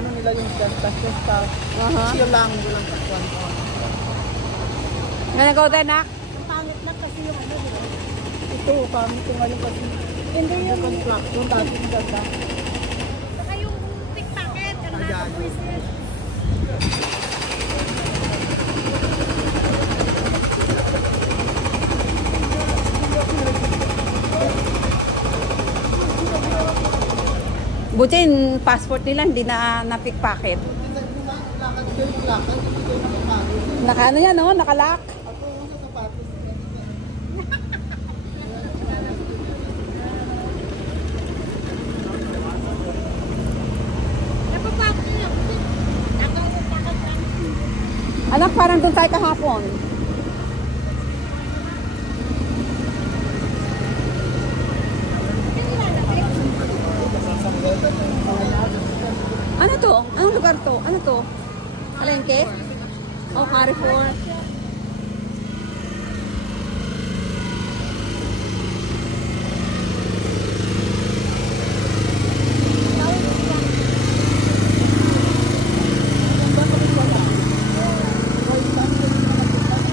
ano nila yung tas siya lang walang kakuan. Ganun ko din, nak? Ang pangit lang kasi yung ano, di ba? Ito, pangit ko ngayon kasi. Hindi yung Yung dati yung ganda. saka yung pickpocket, ang nakapwisit. Buti yung passport nila hindi na pickpocket. Lakad ko yung lakad. Ito yung nakapagod. Naka ano yan, no? Nakalock. Ako yung sa sapatos. Napapagod nila. Nakakot lang. Anak, parang doon tayo kahapon. Ano to? Anong lugar to? Ano to? Palengke? Oh, Carrefour.